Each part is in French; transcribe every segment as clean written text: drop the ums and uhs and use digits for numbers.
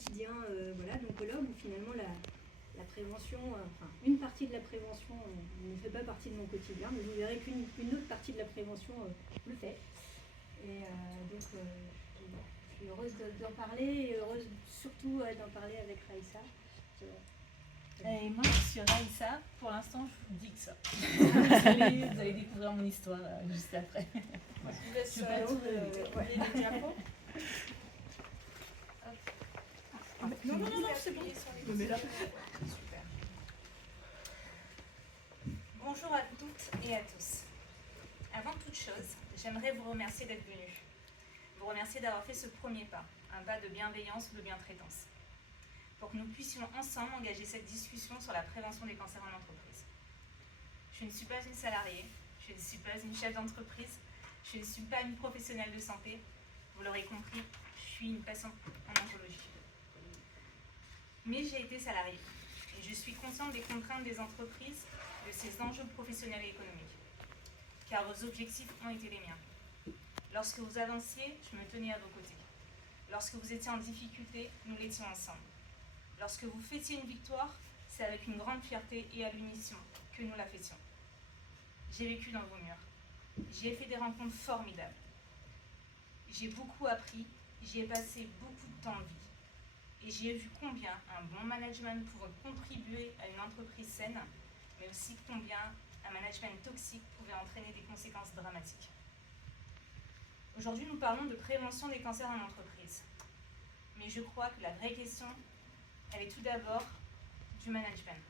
quotidien d'oncologue où finalement la prévention, une partie de la prévention ne fait pas partie de mon quotidien, mais vous verrez qu'une autre partie de la prévention le fait. Et donc je suis heureuse d'en parler et heureuse surtout d'en parler avec Raïssa. Et moi je suis Raïssa, pour l'instant je vous dis que ça. Vous allez découvrir mon histoire juste après. Je vous laisse les diapos. Non, c'est bon. Super. Bonjour à toutes et à tous. Avant toute chose, j'aimerais vous remercier d'être venus. Vous remercier d'avoir fait ce premier pas, un pas de bienveillance ou de bientraitance, pour que nous puissions ensemble engager cette discussion sur la prévention des cancers en entreprise. Je ne suis pas une salariée, je ne suis pas une chef d'entreprise, je ne suis pas une professionnelle de santé. Vous l'aurez compris, je suis une patiente en oncologie. Mais j'ai été salariée et je suis consciente des contraintes des entreprises, de ces enjeux professionnels et économiques, car vos objectifs ont été les miens. Lorsque vous avanciez, je me tenais à vos côtés. Lorsque vous étiez en difficulté, nous l'étions ensemble. Lorsque vous fêtiez une victoire, c'est avec une grande fierté et à l'unisson que nous la fêtions. J'ai vécu dans vos murs. J'y ai fait des rencontres formidables. J'ai beaucoup appris, j'y ai passé beaucoup de temps en vie. Et j'y ai vu combien un bon management pouvait contribuer à une entreprise saine, mais aussi combien un management toxique pouvait entraîner des conséquences dramatiques. Aujourd'hui, nous parlons de prévention des cancers en entreprise. Mais je crois que la vraie question, elle est tout d'abord du management.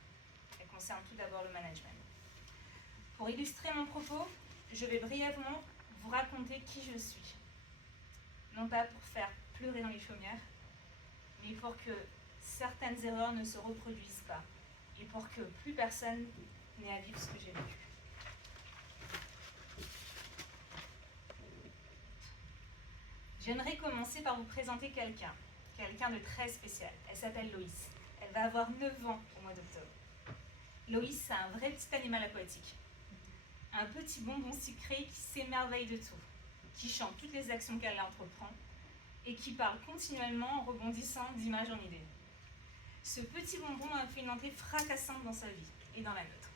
Elle concerne tout d'abord le management. Pour illustrer mon propos, je vais brièvement vous raconter qui je suis. Non pas pour faire pleurer dans les chaumières, mais pour que certaines erreurs ne se reproduisent pas et pour que plus personne n'ait à vivre ce que j'ai vécu. J'aimerais commencer par vous présenter quelqu'un de très spécial. Elle s'appelle Loïs. Elle va avoir 9 ans au mois d'octobre. Loïs, c'est un vrai petit animal aquatique. Un petit bonbon sucré qui s'émerveille de tout, qui chante toutes les actions qu'elle entreprend et qui parle continuellement en rebondissant d'image en idée. Ce petit bonbon a fait une entrée fracassante dans sa vie et dans la nôtre,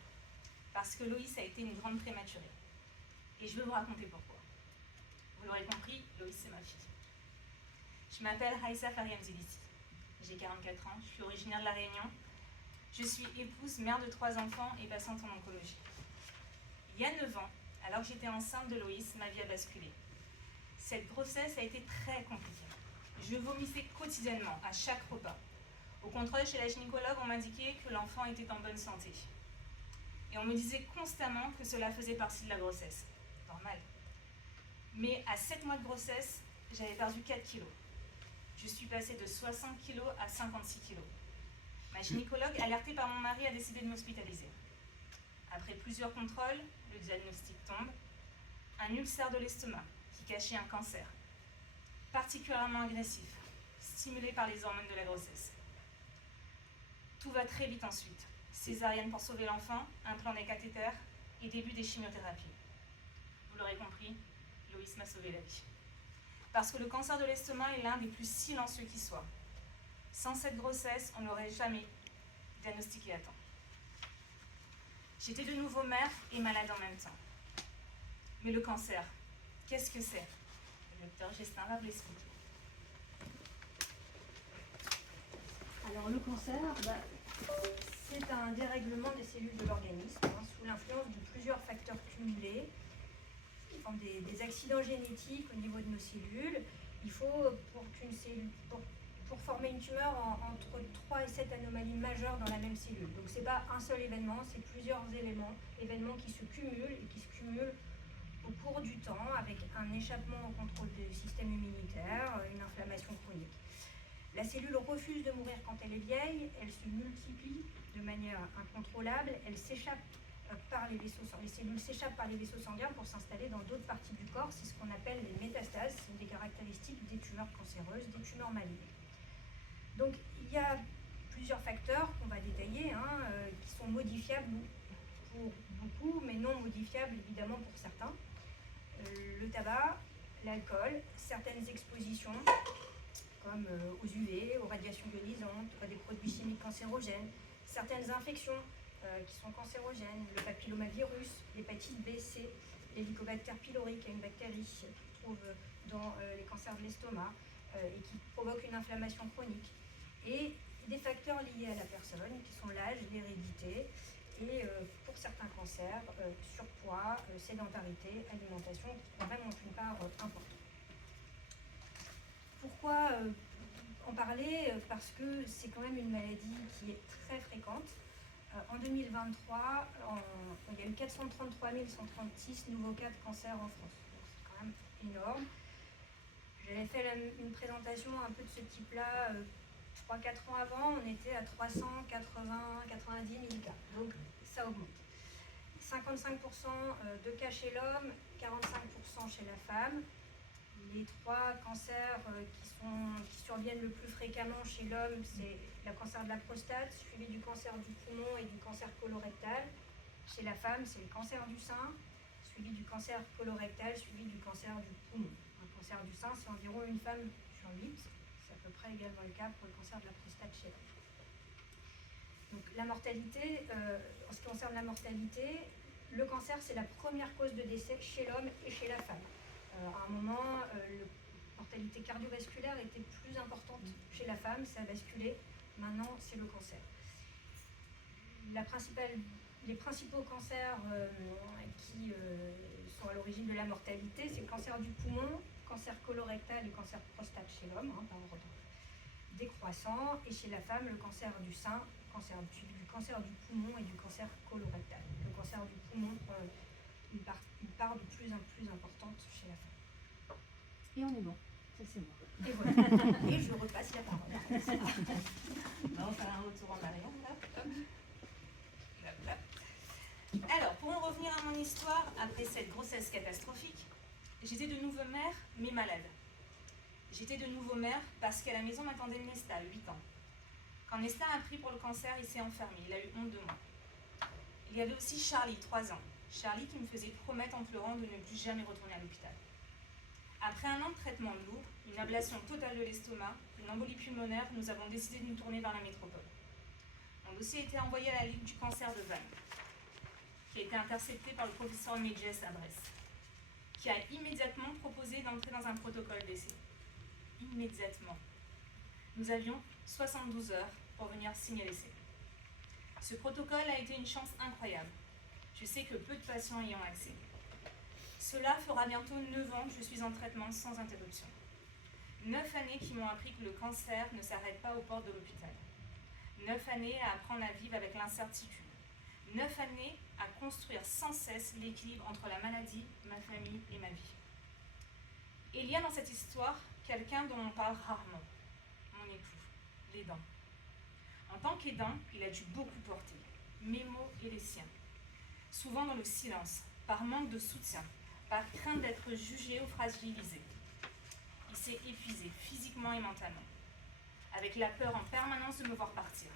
parce que Loïs a été une grande prématurée. Et je vais vous raconter pourquoi. Vous l'aurez compris, Loïs, c'est ma fille. Je m'appelle Raïssa Fariam Zélissi. J'ai 44 ans, je suis originaire de La Réunion. Je suis épouse, mère de 3 enfants et patiente en oncologie. Il y a 9 ans, alors que j'étais enceinte de Loïs, ma vie a basculé. Cette grossesse a été très compliquée. Je vomissais quotidiennement, à chaque repas. Au contrôle chez la gynécologue, on m'indiquait que l'enfant était en bonne santé. Et on me disait constamment que cela faisait partie de la grossesse. Normal. Mais à 7 mois de grossesse, j'avais perdu 4 kilos. Je suis passée de 60 kilos à 56 kilos. Ma gynécologue, alertée par mon mari, a décidé de m'hospitaliser. Après plusieurs contrôles, le diagnostic tombe. Un ulcère de l'estomac qui cachait un cancer, particulièrement agressif, stimulé par les hormones de la grossesse. Tout va très vite ensuite. Césarienne pour sauver l'enfant, implant des cathéters et début des chimiothérapies. Vous l'aurez compris, Loïs m'a sauvé la vie. Parce que le cancer de l'estomac est l'un des plus silencieux qui soit. Sans cette grossesse, on n'aurait jamais diagnostiqué à temps. J'étais de nouveau mère et malade en même temps. Mais le cancer, qu'est-ce que c'est? Le docteur Gestin va vous l'expliquer. Alors le cancer, c'est un dérèglement des cellules de l'organisme sous l'influence de plusieurs facteurs cumulés. Des accidents génétiques au niveau de nos cellules. Il faut, pour former une tumeur, entre 3 et 7 anomalies majeures dans la même cellule. Donc ce n'est pas un seul événement, c'est plusieurs événements qui se cumulent et qui se cumulent au cours du temps avec un échappement au contrôle du système immunitaire, une inflammation chronique. La cellule refuse de mourir quand elle est vieille, elle se multiplie de manière incontrôlable, elle s'échappe par les vaisseaux sanguins. Les cellules s'échappent par les vaisseaux sanguins pour s'installer dans d'autres parties du corps. C'est ce qu'on appelle les métastases. C'est une des caractéristiques des tumeurs cancéreuses, des tumeurs malignes. Donc il y a plusieurs facteurs qu'on va détailler, qui sont modifiables pour beaucoup, mais non modifiables évidemment pour certains. Le tabac, l'alcool, certaines expositions, comme aux UV, aux radiations ionisantes, des produits chimiques cancérogènes, certaines infections qui sont cancérogènes, le papillomavirus, l'hépatite B, C, l'hélicobactère pylori, qui est une bactérie qui se trouve dans les cancers de l'estomac et qui provoque une inflammation chronique. Et des facteurs liés à la personne, qui sont l'âge, l'hérédité, et pour certains cancers, surpoids, sédentarité, alimentation, qui ont vraiment une part importante. Pourquoi en parler? Parce que c'est quand même une maladie qui est très fréquente. En 2023, il y a eu 433 136 nouveaux cas de cancer en France. C'est quand même énorme. J'avais fait une présentation un peu de ce type-là 3-4 ans avant, on était à 390 000 cas. Donc ça augmente. 55% de cas chez l'homme, 45% chez la femme. Les 3 cancers qui surviennent le plus fréquemment chez l'homme, c'est le cancer de la prostate, suivi du cancer du poumon et du cancer colorectal. Chez la femme, c'est le cancer du sein, suivi du cancer colorectal, suivi du cancer du poumon. Le cancer du sein, c'est environ une femme sur 8. C'est à peu près également le cas pour le cancer de la prostate chez l'homme. Donc la mortalité, en ce qui concerne la mortalité, le cancer, c'est la première cause de décès chez l'homme et chez la femme. À un moment, la mortalité cardiovasculaire était plus importante chez la femme, ça a basculé. Maintenant, c'est le cancer. Les principaux cancers qui sont à l'origine de la mortalité, c'est le cancer du poumon, cancer colorectal et cancer prostate chez l'homme, par ordre décroissant, et chez la femme, le cancer du sein, du cancer du poumon et du cancer colorectal. Le cancer du poumon prend une part de plus en plus importante chez la femme. Et on est bon, ça c'est moi. Et voilà, et je repasse la parole. On va faire un retour en arrière, là. Alors, pour en revenir à mon histoire, après cette grossesse catastrophique, j'étais de nouveau mère, mais malade. J'étais de nouveau mère parce qu'à la maison m'attendait Nesta, 8 ans. Quand Nesta a pris pour le cancer, il s'est enfermé, il a eu honte de moi. Il y avait aussi Charlie, 3 ans. Charlie qui me faisait promettre en pleurant de ne plus jamais retourner à l'hôpital. Après un an de traitement lourd, une ablation totale de l'estomac, une embolie pulmonaire, nous avons décidé de nous tourner vers la métropole. Mon dossier a été envoyé à la Ligue du cancer de Vannes, qui a été intercepté par le professeur Medjes à Brest, qui a immédiatement proposé d'entrer dans un protocole d'essai. Immédiatement. Nous avions 72 heures pour venir signer l'essai. Ce protocole a été une chance incroyable. Je sais que peu de patients y ont accès. Cela fera bientôt 9 ans que je suis en traitement sans interruption. 9 années qui m'ont appris que le cancer ne s'arrête pas aux portes de l'hôpital. 9 années à apprendre à vivre avec l'incertitude. 9 années à construire sans cesse l'équilibre entre la maladie, ma famille et ma vie. Et il y a dans cette histoire quelqu'un dont on parle rarement, mon époux, l'aidant. En tant qu'aidant, il a dû beaucoup porter, mes mots et les siens. Souvent dans le silence, par manque de soutien, par crainte d'être jugé ou fragilisé. Il s'est épuisé physiquement et mentalement, avec la peur en permanence de me voir partir.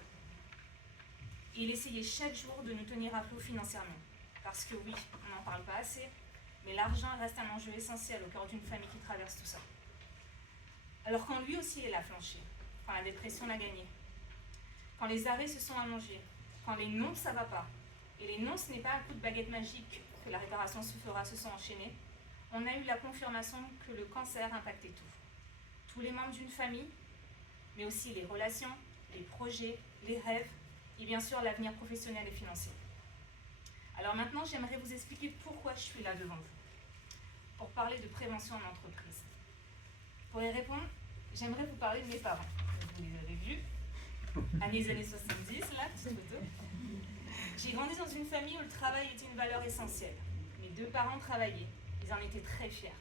Et il essayait chaque jour de nous tenir à flot financièrement. Parce que oui, on n'en parle pas assez, mais l'argent reste un enjeu essentiel au cœur d'une famille qui traverse tout ça. Alors quand lui aussi il a flanché, quand la dépression l'a gagné, quand les arrêts se sont allongés, quand les non ça va pas, et les non ce n'est pas un coup de baguette magique que la réparation se fera, se sont enchaînés, on a eu la confirmation que le cancer impactait tout. Tous les membres d'une famille, mais aussi les relations, les projets, les rêves, et bien sûr l'avenir professionnel et financier. Alors maintenant, j'aimerais vous expliquer pourquoi je suis là devant vous, pour parler de prévention en entreprise. Pour y répondre, j'aimerais vous parler de mes parents. Vous les avez vus, les années 70, là, toute photo. J'ai grandi dans une famille où le travail était une valeur essentielle. Mes 2 parents travaillaient, ils en étaient très fiers.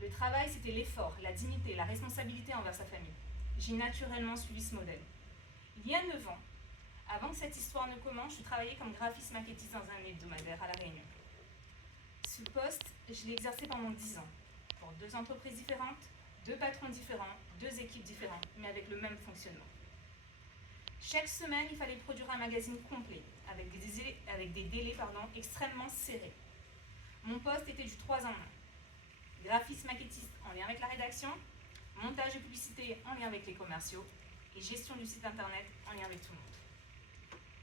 Le travail, c'était l'effort, la dignité, la responsabilité envers sa famille. J'ai naturellement suivi ce modèle. Il y a 9 ans, avant que cette histoire ne commence, je travaillais comme graphiste maquettiste dans un hebdomadaire à La Réunion. Ce poste, je l'ai exercé pendant 10 ans, pour 2 entreprises différentes, 2 patrons différents, 2 équipes différentes, mais avec le même fonctionnement. Chaque semaine, il fallait produire un magazine complet, avec des délais extrêmement serrés. Mon poste était du 3 en 1. Graphiste maquettiste en lien avec la rédaction, montage de publicité en lien avec les commerciaux, et gestion du site internet en lien avec tout le monde.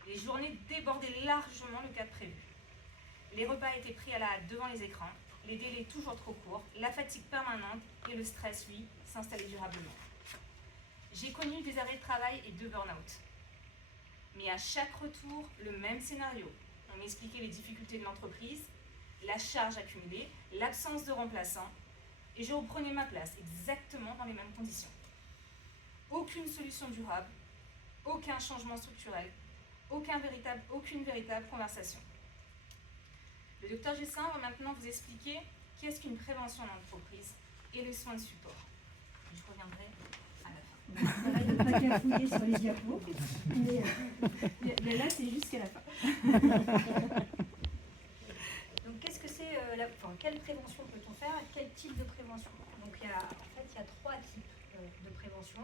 Les journées débordaient largement le cadre prévu. Les repas étaient pris à la hâte devant les écrans, les délais toujours trop courts, la fatigue permanente et le stress, lui, s'installait durablement. J'ai connu des arrêts de travail et 2 burn-out. Mais à chaque retour, le même scénario. On m'expliquait les difficultés de l'entreprise, la charge accumulée, l'absence de remplaçants, et je reprenais ma place exactement dans les mêmes conditions. Aucune solution durable, aucun changement structurel, aucune véritable conversation. Le docteur Gessin va maintenant vous expliquer qu'est-ce qu'une prévention en entreprise et le soin de support. Je reviendrai à la fin. Arrête de pas cafouiller sur les diapos, mais là c'est jusqu'à la fin. Donc qu'est-ce que c'est quelle prévention peut-on faire? Quel type de prévention? Donc il y a 3 types de prévention.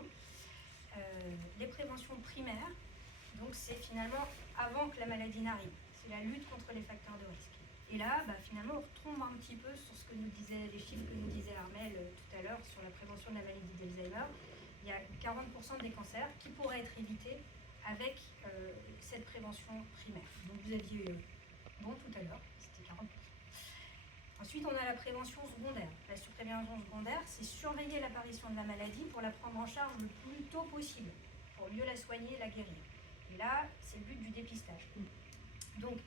Les préventions primaires, donc c'est finalement avant que la maladie n'arrive. C'est la lutte contre les facteurs de risque. Et là, finalement, on retombe un petit peu sur ce que nous disaient les chiffres que nous disait Armelle tout à l'heure sur la prévention de la maladie d'Alzheimer. Il y a 40% des cancers qui pourraient être évités avec cette prévention primaire. Donc vous aviez bon tout à l'heure, c'était 40%. Ensuite, on a la prévention secondaire. La surprévention secondaire, c'est surveiller l'apparition de la maladie pour la prendre en charge le plus tôt possible, pour mieux la soigner et la guérir. Et là, c'est le but du dépistage. Donc,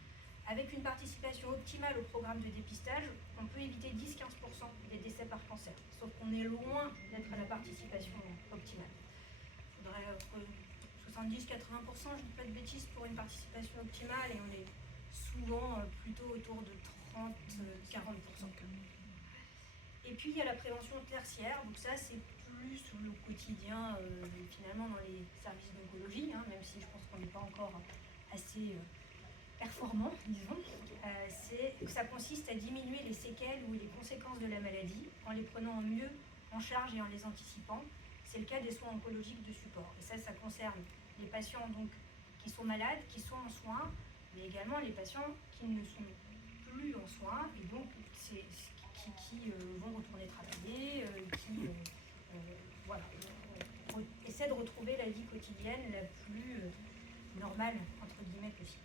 avec une participation optimale au programme de dépistage, on peut éviter 10-15% des décès par cancer. Sauf qu'on est loin d'être à la participation optimale. Il faudrait 70-80%, je ne dis pas de bêtises, pour une participation optimale, et on est souvent plutôt autour de 30-40%. Et puis il y a la prévention tertiaire, donc ça c'est plus le quotidien finalement dans les services d'oncologie, même si je pense qu'on n'est pas encore assez performant, disons. Ça consiste à diminuer les séquelles ou les conséquences de la maladie en les prenant mieux en charge et en les anticipant. C'est le cas des soins oncologiques de support. Et ça concerne les patients donc, qui sont malades, qui sont en soins, mais également les patients qui ne sont plus en soins et donc qui vont retourner travailler, essaient de retrouver la vie quotidienne la plus normale, entre guillemets, possible.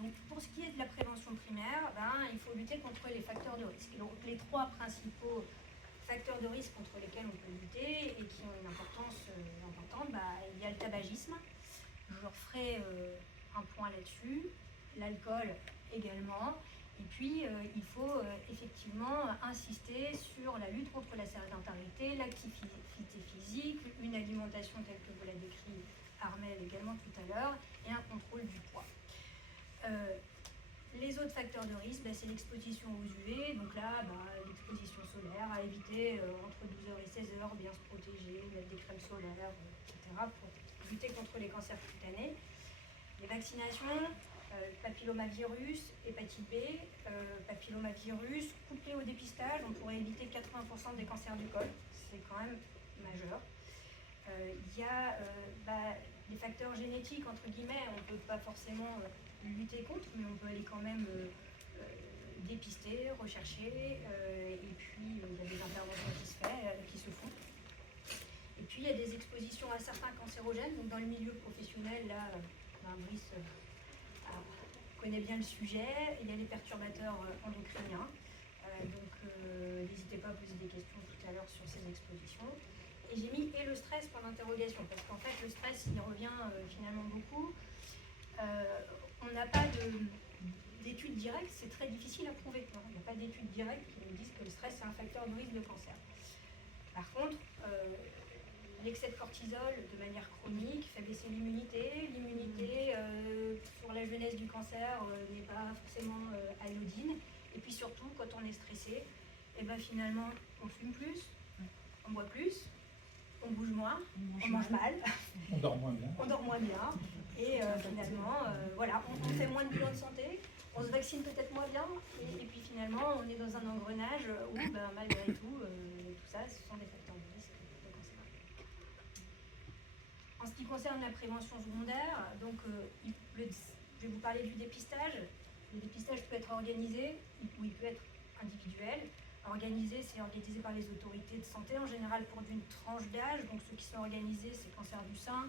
Donc, pour ce qui est de la prévention primaire, il faut lutter contre les facteurs de risque. Et donc, les 3 principaux facteurs de risque contre lesquels on peut lutter et qui ont une importance importante, il y a le tabagisme. Je referai un point là-dessus. L'alcool également. Et puis, il faut effectivement insister sur la lutte contre la sédentarité, l'activité physique, une alimentation telle que vous l'a décrit Armelle également tout à l'heure, et un contrôle du poids. Les autres facteurs de risque, c'est l'exposition aux UV, donc là, l'exposition solaire, à éviter entre 12h et 16h, bien se protéger, mettre des crèmes solaires, etc., pour lutter contre les cancers cutanés. Les vaccinations, papillomavirus, hépatite B, papillomavirus, couplé au dépistage, on pourrait éviter 80% des cancers du col, c'est quand même majeur. Il y a des facteurs génétiques, entre guillemets, on ne peut pas forcément lutter contre, mais on peut aller quand même dépister, rechercher, et puis il y a des interventions qui se font. Et puis il y a des expositions à certains cancérogènes, donc dans le milieu professionnel, là, Brice connaît bien le sujet, il y a les perturbateurs endocriniens, donc n'hésitez pas à poser des questions tout à l'heure sur ces expositions. Et j'ai mis et le stress pour l'interrogation, parce qu'en fait le stress il revient finalement beaucoup. On n'a pas d'études directes, c'est très difficile à prouver. Il n'y a pas d'études directes qui nous disent que le stress est un facteur de risque de cancer. Par contre, l'excès de cortisol de manière chronique fait baisser l'immunité. L'immunité sur la jeunesse du cancer n'est pas forcément anodine. Et puis surtout, quand on est stressé, finalement, on fume plus, on boit plus, on bouge moins, on mange mal, on dort moins bien. Et finalement, on fait moins de bilan de santé, on se vaccine peut-être moins bien, et puis finalement, on est dans un engrenage où, malgré tout, tout ça, ce sont des facteurs de risque de cancer. En ce qui concerne la prévention secondaire, donc, je vais vous parler du dépistage. Le dépistage peut être organisé ou il peut être individuel. organisé, c'est organisé par les autorités de santé, en général pour d'une tranche d'âge. Donc ceux qui sont organisés, c'est cancer du sein,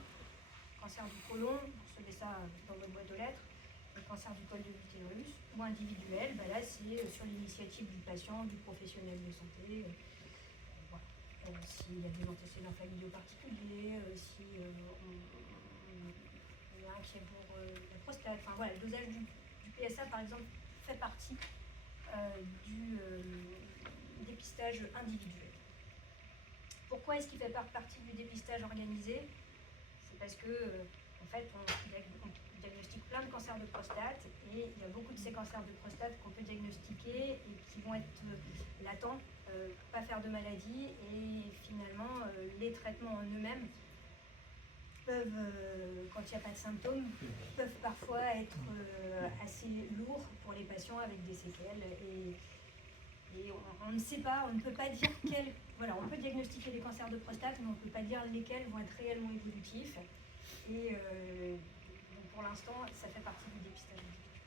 cancer du côlon, vous recevez ça dans votre boîte aux lettres, le cancer du col de l'utérus, ou individuel, là c'est sur l'initiative du patient, du professionnel de santé. Voilà. S'il y a des antécédents familiaux particuliers, si on est inquiet pour la prostate, enfin voilà, le dosage du PSA par exemple fait partie du dépistage individuel. Pourquoi est-ce qu'il fait partie du dépistage organisé? C'est parce que en fait, on diagnostique plein de cancers de prostate et il y a beaucoup de ces cancers de prostate qu'on peut diagnostiquer et qui vont être latents, pas faire de maladie, et finalement les traitements en eux-mêmes peuvent, quand il n'y a pas de symptômes, peuvent parfois être assez lourds pour les patients avec des séquelles. Et on ne sait pas, on ne peut pas dire quels. Voilà, on peut diagnostiquer des cancers de prostate, mais on ne peut pas dire lesquels vont être réellement évolutifs. Et donc pour l'instant, ça fait partie du dépistage individuel.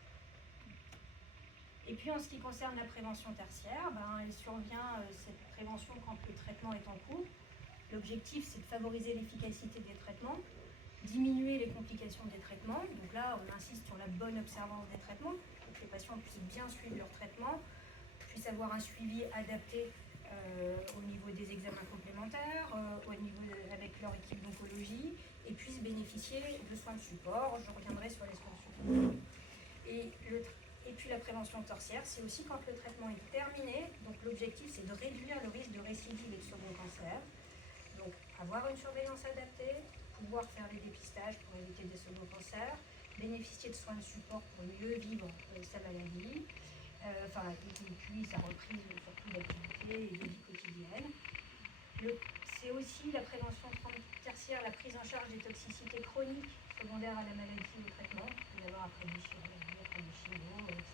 Et puis en ce qui concerne la prévention tertiaire, elle survient cette prévention quand le traitement est en cours. L'objectif, c'est de favoriser l'efficacité des traitements, diminuer les complications des traitements. Donc là, on insiste sur la bonne observance des traitements, pour que les patients puissent bien suivre leur traitement, puissent avoir un suivi adapté au niveau des examens complémentaires, au niveau avec leur équipe d'oncologie, et puissent bénéficier de soins de support. Je reviendrai sur les soins de support. Et puis la prévention tertiaire, c'est aussi quand le traitement est terminé. Donc l'objectif, c'est de réduire le risque de récidive et de second cancer. Donc avoir une surveillance adaptée, pouvoir faire des dépistages pour éviter des seconds cancers, bénéficier de soins de support pour mieux vivre sa maladie, et puis sa reprise surtout d'activité et de vie quotidienne. C'est aussi la prévention tertiaire, la prise en charge des toxicités chroniques secondaires à la maladie et au traitement. Il peut y avoir après des chirurgies, après des chimios, etc.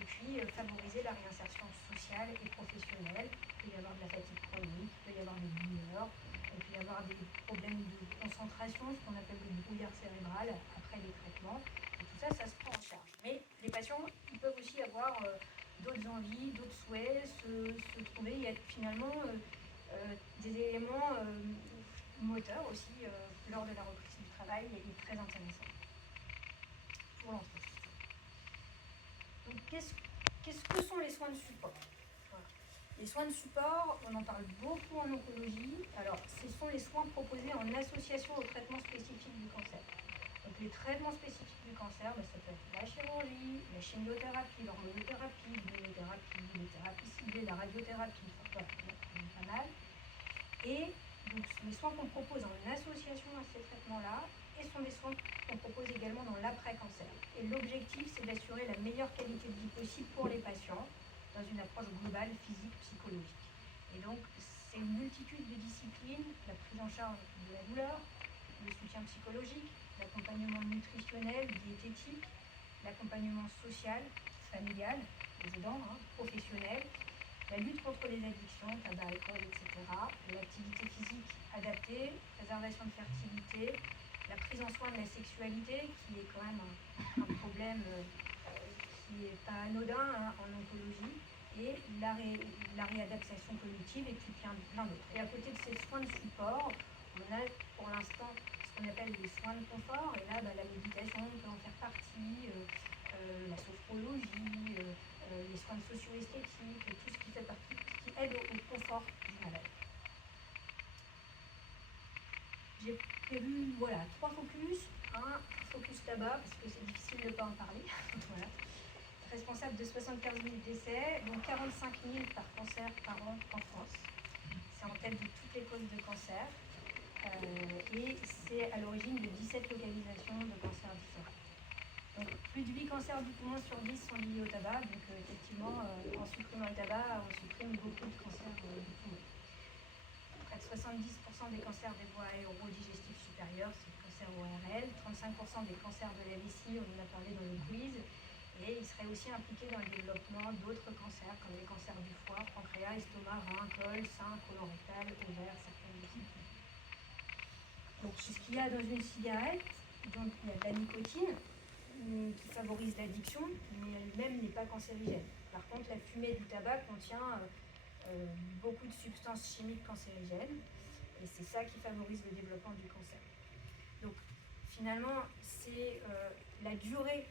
Et puis favoriser la réinsertion sociale et professionnelle. Il peut y avoir de la fatigue chronique, il peut y avoir des douleurs, il peut y avoir des problèmes de concentration, ce qu'on appelle le brouillard cérébral après les traitements. Et tout ça, ça se prend en charge. Mais les patients, ils peuvent aussi avoir d'autres envies, d'autres souhaits, se trouver et être finalement des éléments moteurs aussi lors de la reprise du travail est très intéressant pour l'entreprise. Donc qu'est-ce que sont les soins de support? Voilà. Les soins de support, on en parle beaucoup en oncologie. Alors, ce sont les soins proposés en association au traitement spécifique du cancer. Donc les traitements spécifiques du cancer, ça peut être la chirurgie, la chimiothérapie, l'hormonothérapie, l'immunothérapie, les thérapies ciblées, la radiothérapie, voilà, il y a quand même pas mal. Et donc les soins qu'on propose en association à ces traitements-là, et sont des soins qu'on propose également dans l'après-cancer. Et l'objectif, c'est d'assurer la meilleure qualité de vie possible pour les patients dans une approche globale, physique, psychologique. Et donc, c'est une multitude de disciplines, la prise en charge de la douleur, le soutien psychologique, l'accompagnement nutritionnel, diététique, l'accompagnement social, familial, les aidants, professionnel, la lutte contre les addictions, tabac, alcool, etc., l'activité physique adaptée, préservation de fertilité, la prise en soin de la sexualité, qui est quand même un problème qui n'est pas anodin en oncologie, et la réadaptation cognitive, et puis plein d'autres. Et à côté de ces soins de support, on a pour l'instant ce qu'on appelle les soins de confort, et là la méditation peut en faire partie, la sophrologie, les soins socio-esthétiques, tout ce qui fait partie, qui aide au confort du malade. J'ai prévu 3 focus. Un focus tabac, parce que c'est difficile de ne pas en parler. Voilà. Responsable de 75 000 décès, dont 45 000 par cancer par an en France. C'est en tête de toutes les causes de cancer. Et c'est à l'origine de 17 localisations de cancers différents. Donc, plus de 8 cancers du poumon sur 10 sont liés au tabac. Donc, effectivement, en supprimant le tabac, on supprime beaucoup de cancers du poumon. Près de 70% des cancers des voies aérodigestives supérieures, c'est le cancer ORL. 35% des cancers de la vessie, on en a parlé dans le quiz. Et il serait aussi impliqué dans le développement d'autres cancers, comme les cancers du foie, pancréas, estomac, rein, col, sein, côlon rectal, ovaire, certaines vessie. Donc, ce qu'il y a dans une cigarette, donc il y a de la nicotine qui favorise l'addiction, mais elle-même n'est pas cancérigène. Par contre, la fumée du tabac contient beaucoup de substances chimiques cancérigènes, et c'est ça qui favorise le développement du cancer. Donc, finalement, c'est la durée,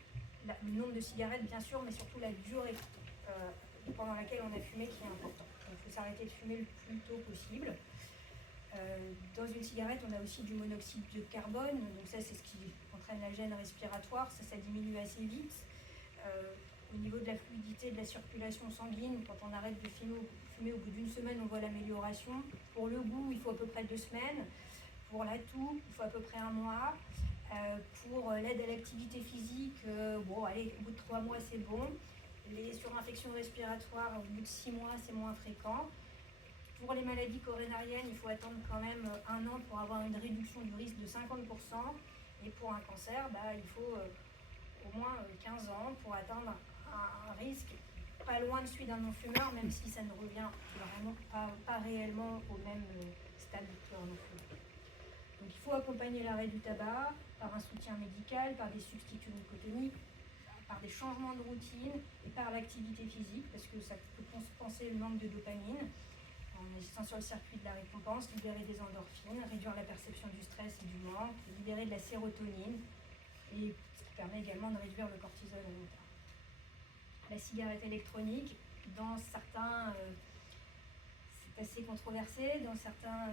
le nombre de cigarettes bien sûr, mais surtout la durée pendant laquelle on a fumé qui est important. Donc, il faut s'arrêter de fumer le plus tôt possible. Dans une cigarette, on a aussi du monoxyde de carbone, donc ça c'est ce qui entraîne la gêne respiratoire, ça diminue assez vite. Au niveau de la fluidité de la circulation sanguine, quand on arrête de fumer au bout d'une semaine, on voit l'amélioration. Pour le goût, il faut à peu près 2 semaines. Pour la toux, il faut à peu près 1 mois. Pour l'aide à l'activité physique, bon, allez, au bout de 3 mois, c'est bon. Les surinfections respiratoires, au bout de 6 mois, c'est moins fréquent. Pour les maladies coronariennes, il faut attendre quand même 1 an pour avoir une réduction du risque de 50%. Et pour un cancer, il faut au moins 15 ans pour atteindre un risque pas loin de celui d'un non-fumeur, même si ça ne revient vraiment pas réellement au même stade qu'un non-fumeur. Donc il faut accompagner l'arrêt du tabac par un soutien médical, par des substituts nicotiniques, par des changements de routine et par l'activité physique, parce que ça peut compenser le manque de dopamine, en agissant sur le circuit de la récompense, libérer des endorphines, réduire la perception du stress et du manque, libérer de la sérotonine, et ce qui permet également de réduire le cortisol à long terme. La cigarette électronique, dans certains, c'est assez controversé, dans certains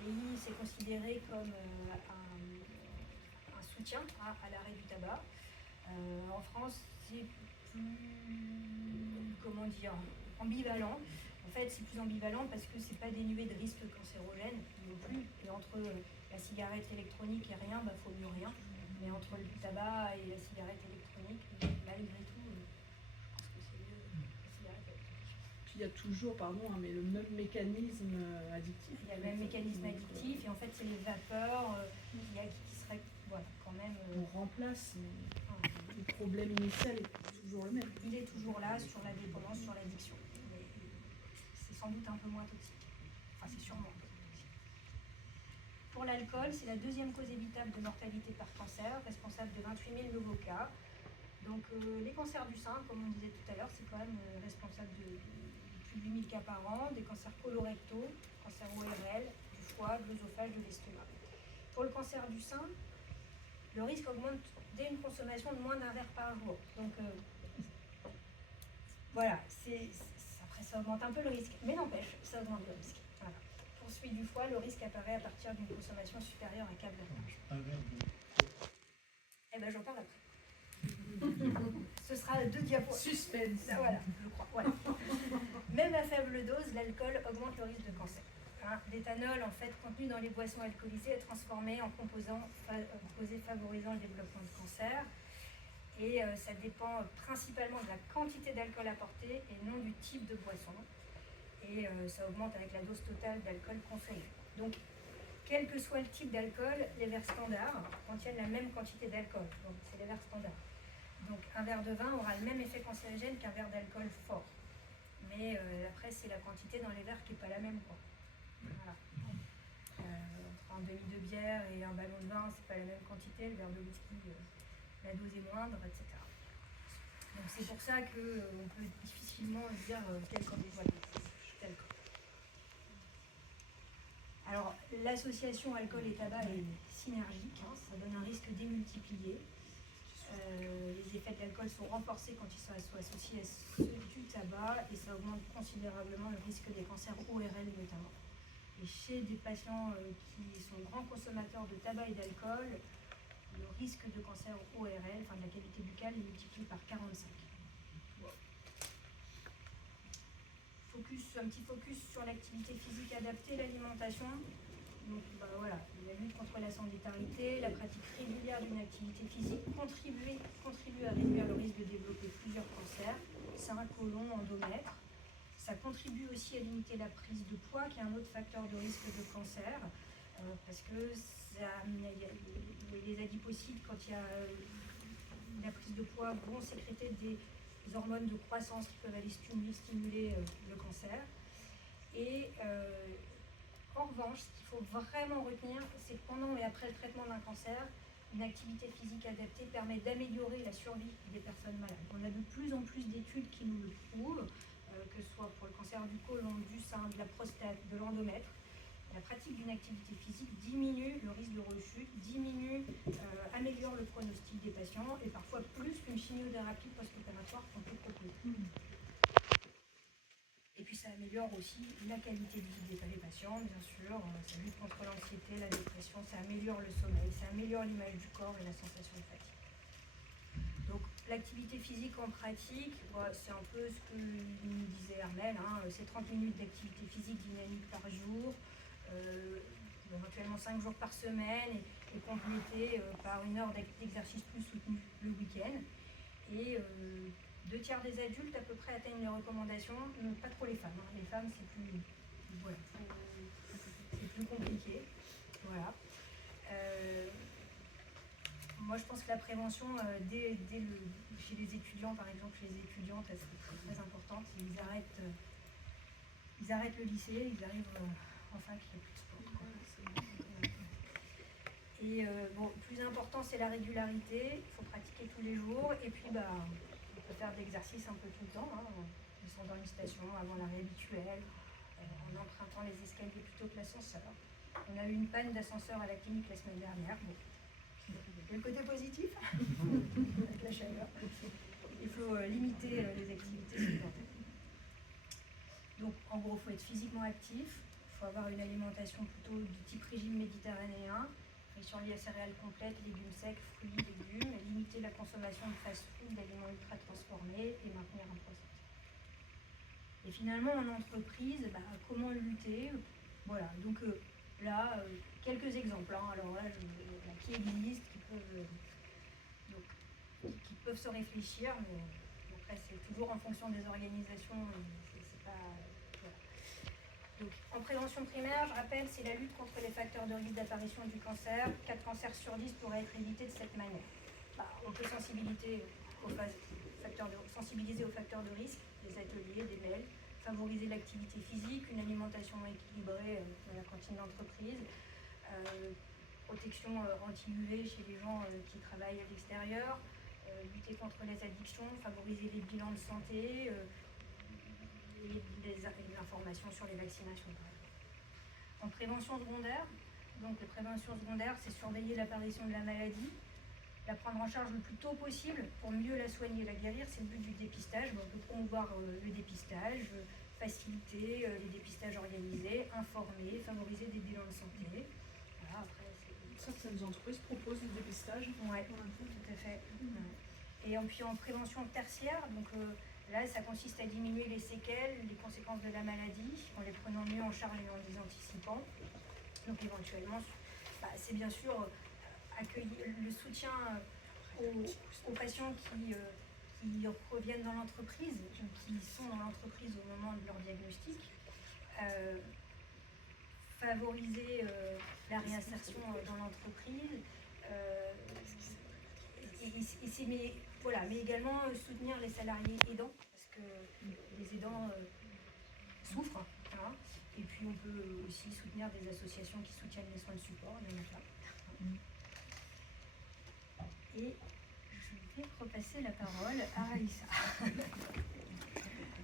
pays, c'est considéré comme un soutien à l'arrêt du tabac. En France, c'est plus, comment dire, ambivalent. En fait, c'est plus ambivalent parce que c'est pas dénué de risques cancérogènes non plus. Et entre la cigarette électronique et rien, faut mieux rien. Mais entre le tabac et la cigarette électronique, malgré tout, je pense que c'est mieux la cigarette électronique. Puis il y a toujours, mais le même mécanisme addictif. Il y a le même mécanisme addictif, et en fait, c'est les vapeurs qui seraient quand même. On remplace, mais le problème initial est toujours le même. Il est toujours là sur la dépendance, sur l'addiction. Mais c'est sans doute un peu moins toxique. Enfin, c'est sûrement un peu toxique. Pour l'alcool, c'est la 2e cause évitable de mortalité par cancer, responsable de 28 000 nouveaux cas. Donc les cancers du sein, comme on disait tout à l'heure, c'est quand même responsable de plus de 8 000 cas par an, des cancers colorectaux, cancers ORL, du foie, de l'œsophage, de l'estomac. Pour le cancer du sein, le risque augmente dès une consommation de moins d'1 verre par jour. Donc voilà, après ça augmente un peu le risque, mais n'empêche, ça augmente le risque. Voilà. Pour celui du foie, le risque apparaît à partir d'une consommation supérieure à 4 verres. Eh bien, j'en parle après. Ce sera 2 diapos. Suspense. Voilà, je crois. Voilà. Même à faible dose, l'alcool augmente le risque de cancer. L'éthanol, en fait, contenu dans les boissons alcoolisées, est transformé en composés favorisant le développement de cancer. Et ça dépend principalement de la quantité d'alcool apportée et non du type de boisson. Et ça augmente avec la dose totale d'alcool conseillée. Donc, quel que soit le type d'alcool, les verres standards contiennent la même quantité d'alcool. Donc, c'est les verres standards. Donc, un verre de vin aura le même effet cancérigène qu'un verre d'alcool fort. Mais après, c'est la quantité dans les verres qui n'est pas la même, quoi. Voilà. Entre un demi de bière et un ballon de vin, c'est pas la même quantité. Le verre de whisky, la dose est moindre, etc. Donc c'est pour ça qu'on peut difficilement dire quel alcool. Alors l'association alcool et tabac est synergique, ça donne un risque démultiplié. Les effets de l'alcool sont renforcés quand ils sont associés à ceux du tabac, et ça augmente considérablement le risque des cancers ORL notamment. Et chez des patients qui sont grands consommateurs de tabac et d'alcool, le risque de cancer ORL, enfin de la cavité buccale, est multiplié par 45. Un petit focus sur l'activité physique adaptée, l'alimentation. Donc voilà, la lutte contre la sédentarité, la pratique régulière d'une activité physique contribue à réduire le risque de développer plusieurs cancers, sein, côlon, endomètre. Ça contribue aussi à limiter la prise de poids, qui est un autre facteur de risque de cancer, parce que les adipocytes, quand il y a la prise de poids, vont sécréter des hormones de croissance qui peuvent aller stimuler le cancer. Et en revanche, ce qu'il faut vraiment retenir, c'est que pendant et après le traitement d'un cancer, une activité physique adaptée permet d'améliorer la survie des personnes malades. On a de plus en plus d'études qui nous le prouvent, que ce soit pour le cancer du côlon, du sein, de la prostate, de l'endomètre. La pratique d'une activité physique diminue le risque de rechute, améliore le pronostic des patients et parfois plus qu'une chimiothérapie post-opératoire qu'on peut proposer. Et puis ça améliore aussi la qualité de vie des patients, bien sûr, ça lutte contre l'anxiété, la dépression, ça améliore le sommeil, ça améliore l'image du corps et la sensation de fatigue. Donc l'activité physique en pratique, c'est un peu ce que nous disait Armel, c'est 30 minutes d'activité physique dynamique par jour, éventuellement 5 jours par semaine et complété par une heure d'exercice plus soutenu le week-end. Et 2/3 des adultes à peu près atteignent les recommandations, mais pas trop les femmes. Les femmes, c'est plus, voilà, c'est plus compliqué. Voilà. Moi, je pense que la prévention, chez les étudiants, par exemple, chez les étudiantes, c'est très importante. Ils arrêtent le lycée, ils arrivent en fac, il n'y a plus de sport. Et le plus important, c'est la régularité. Il faut pratiquer tous les jours. Et puis, on peut faire de l'exercice un peu tout le temps, en descendant une station avant l'arrêt habituel, en empruntant les escaliers plutôt que l'ascenseur. On a eu une panne d'ascenseur à la clinique la semaine dernière. Bon. Et le côté positif, avec la chaleur, il faut limiter les activités sédentaires. Donc, en gros, il faut être physiquement actif, il faut avoir une alimentation plutôt du type régime méditerranéen, riche en céréales complètes, légumes secs, fruits, légumes, et limiter la consommation de fast-food, d'aliments ultra transformés et maintenir un poids santé. Et finalement, en entreprise, comment lutter? Voilà, donc là, quelques exemples. Alors là, qui existent, qui peuvent se réfléchir, mais après, c'est toujours en fonction des organisations. C'est pas, voilà. Donc, en prévention primaire, je rappelle, c'est la lutte contre les facteurs de risque d'apparition du cancer. 4 cancers sur 10 pourraient être évités de cette manière. On peut sensibiliser aux facteurs de risque, des ateliers, des mails, favoriser l'activité physique, une alimentation équilibrée dans la cantine d'entreprise, protection anti-UV chez les gens qui travaillent à l'extérieur, lutter contre les addictions, favoriser les bilans de santé, et les informations sur les vaccinations, par exemple. En prévention secondaire, donc la prévention secondaire, c'est surveiller l'apparition de la maladie, la prendre en charge le plus tôt possible pour mieux la soigner et la guérir, c'est le but du dépistage. On peut promouvoir le dépistage, faciliter les dépistages organisés, informer, favoriser des bilans de santé. Voilà, après, certaines entreprises proposent le dépistage. Oui, tout à fait. Et puis en prévention tertiaire, donc là, ça consiste à diminuer les séquelles, les conséquences de la maladie, en les prenant mieux en charge et en les anticipant. Donc éventuellement, c'est bien sûr accueillir le soutien aux patients qui reviennent dans l'entreprise, qui sont dans l'entreprise au moment de leur diagnostic. Favoriser la réinsertion dans l'entreprise. Mais également soutenir les salariés aidants, parce que les aidants souffrent. Et puis on peut aussi soutenir des associations qui soutiennent les soins de support, il y en a plein. Et je vais repasser la parole à Alissa.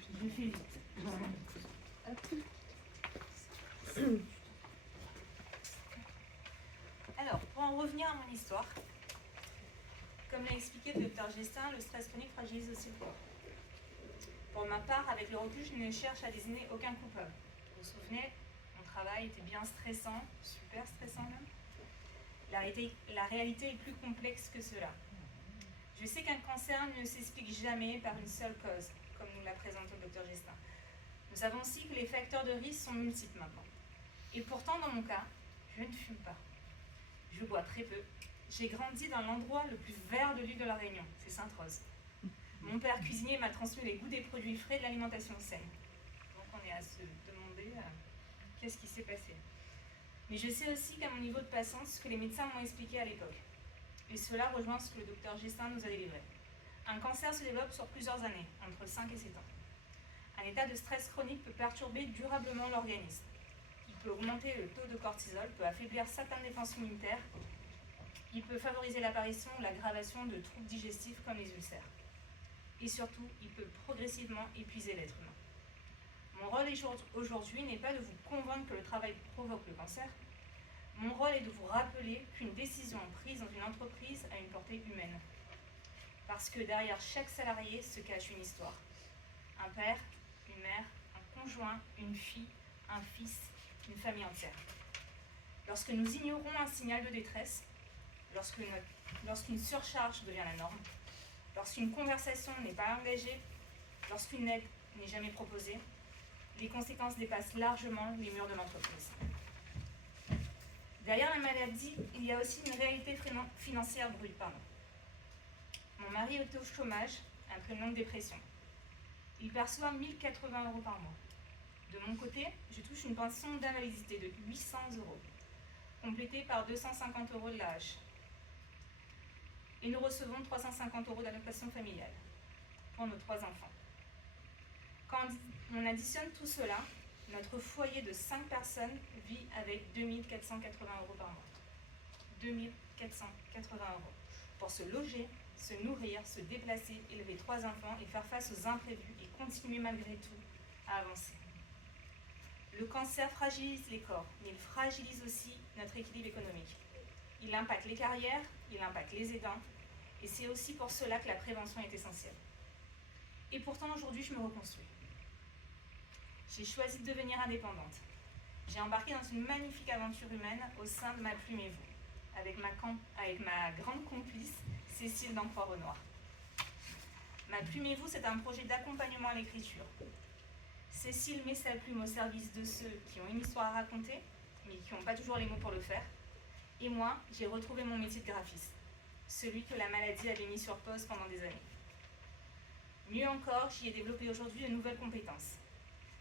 Je fais vite. Alors, pour en revenir à mon histoire, comme l'a expliqué le Dr Gestin, le stress chronique fragilise aussi le corps. Pour ma part, avec le recul, je ne cherche à désigner aucun coupable. Vous vous souvenez, mon travail était bien stressant, super stressant même. La réalité est plus complexe que cela. Je sais qu'un cancer ne s'explique jamais par une seule cause, comme nous l'a présenté le Dr Gestin. Nous savons aussi que les facteurs de risque sont multiples maintenant. Et pourtant, dans mon cas, je ne fume pas. Je bois très peu. J'ai grandi dans l'endroit le plus vert de l'île de la Réunion, c'est Sainte-Rose. Mon père cuisinier m'a transmis les goûts des produits frais de l'alimentation saine. Donc on est à se demander qu'est-ce qui s'est passé. Mais je sais aussi qu'à mon niveau de patience, ce que les médecins m'ont expliqué à l'époque. Et cela rejoint ce que le docteur Gestin nous a délivré. Un cancer se développe sur plusieurs années, entre 5 et 7 ans. Un état de stress chronique peut perturber durablement l'organisme. Il peut augmenter le taux de cortisol, peut affaiblir certaines défenses immunitaires Il peut favoriser l'apparition ou l'aggravation de troubles digestifs comme les ulcères. Et surtout, il peut progressivement épuiser l'être humain. Mon rôle aujourd'hui n'est pas de vous convaincre que le travail provoque le cancer. Mon rôle est de vous rappeler qu'une décision prise dans une entreprise a une portée humaine. Parce que derrière chaque salarié se cache une histoire. Un père, une mère, un conjoint, une fille, un fils, une famille entière. Lorsque nous ignorons un signal de détresse, lorsqu'une surcharge devient la norme, lorsqu'une conversation n'est pas engagée, lorsqu'une aide n'est jamais proposée, les conséquences dépassent largement les murs de l'entreprise. Derrière la maladie, il y a aussi une réalité financière brute. Mon mari est au chômage après une longue dépression. Il perçoit 1 080 € par mois. De mon côté, je touche une pension d'invalidité de 800 €, complétée par 250 € de l'AH. Et nous recevons 350 € d'allocation familiale pour nos 3 enfants. Quand on additionne tout cela, notre foyer de 5 personnes vit avec 2 480 € par mois. 2 480 € pour se loger, se nourrir, se déplacer, élever 3 enfants et faire face aux imprévus et continuer malgré tout à avancer. Le cancer fragilise les corps, mais il fragilise aussi notre équilibre économique. Il impacte les carrières, il impacte les aidants, et c'est aussi pour cela que la prévention est essentielle. Et pourtant, aujourd'hui, je me reconstruis. J'ai choisi de devenir indépendante. J'ai embarqué dans une magnifique aventure humaine au sein de Ma Plume et Vous, avec ma grande complice, Cécile d'Encroix-Renoir. Ma Plume et Vous, c'est un projet d'accompagnement à l'écriture. Cécile met sa plume au service de ceux qui ont une histoire à raconter, mais qui n'ont pas toujours les mots pour le faire. Et moi, j'ai retrouvé mon métier de graphiste, celui que la maladie avait mis sur pause pendant des années. Mieux encore, j'y ai développé aujourd'hui de nouvelles compétences,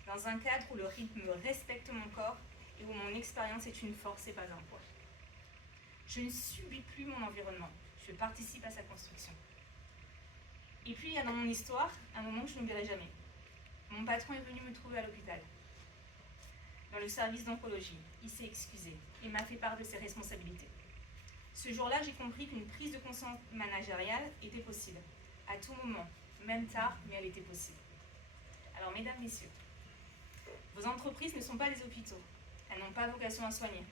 dans un cadre où le rythme respecte mon corps et où mon expérience est une force et pas un poids. Je ne subis plus mon environnement, je participe à sa construction. Et puis, il y a dans mon histoire un moment que je n'oublierai jamais. Mon patron est venu me trouver à l'hôpital, dans le service d'oncologie. Il s'est excusé et m'a fait part de ses responsabilités. Ce jour-là, j'ai compris qu'une prise de conscience managériale était possible, à tout moment, même tard, mais elle était possible. Alors, mesdames, messieurs, vos entreprises ne sont pas des hôpitaux. Elles n'ont pas vocation à soigner.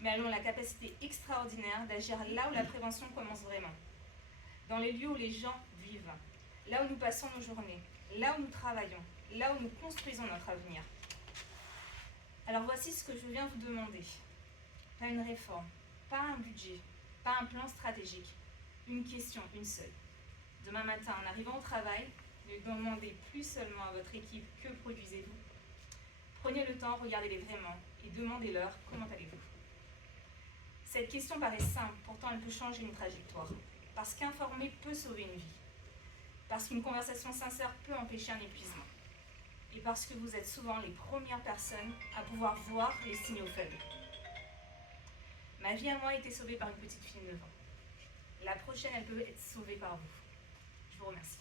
Mais elles ont la capacité extraordinaire d'agir là où la prévention commence vraiment. Dans les lieux où les gens vivent, là où nous passons nos journées, là où nous travaillons, là où nous construisons notre avenir. Alors voici ce que je viens vous demander. Pas une réforme, pas un budget, pas un plan stratégique. Une question, une seule. Demain matin, en arrivant au travail, ne demandez plus seulement à votre équipe que produisez-vous. Prenez le temps, regardez-les vraiment et demandez-leur comment allez-vous. Cette question paraît simple, pourtant elle peut changer une trajectoire. Parce qu'informer peut sauver une vie. Parce qu'une conversation sincère peut empêcher un épuisement. Et parce que vous êtes souvent les premières personnes à pouvoir voir les signaux faibles. Ma vie à moi a été sauvée par une petite fille de 9 ans. La prochaine, elle peut être sauvée par vous. Je vous remercie.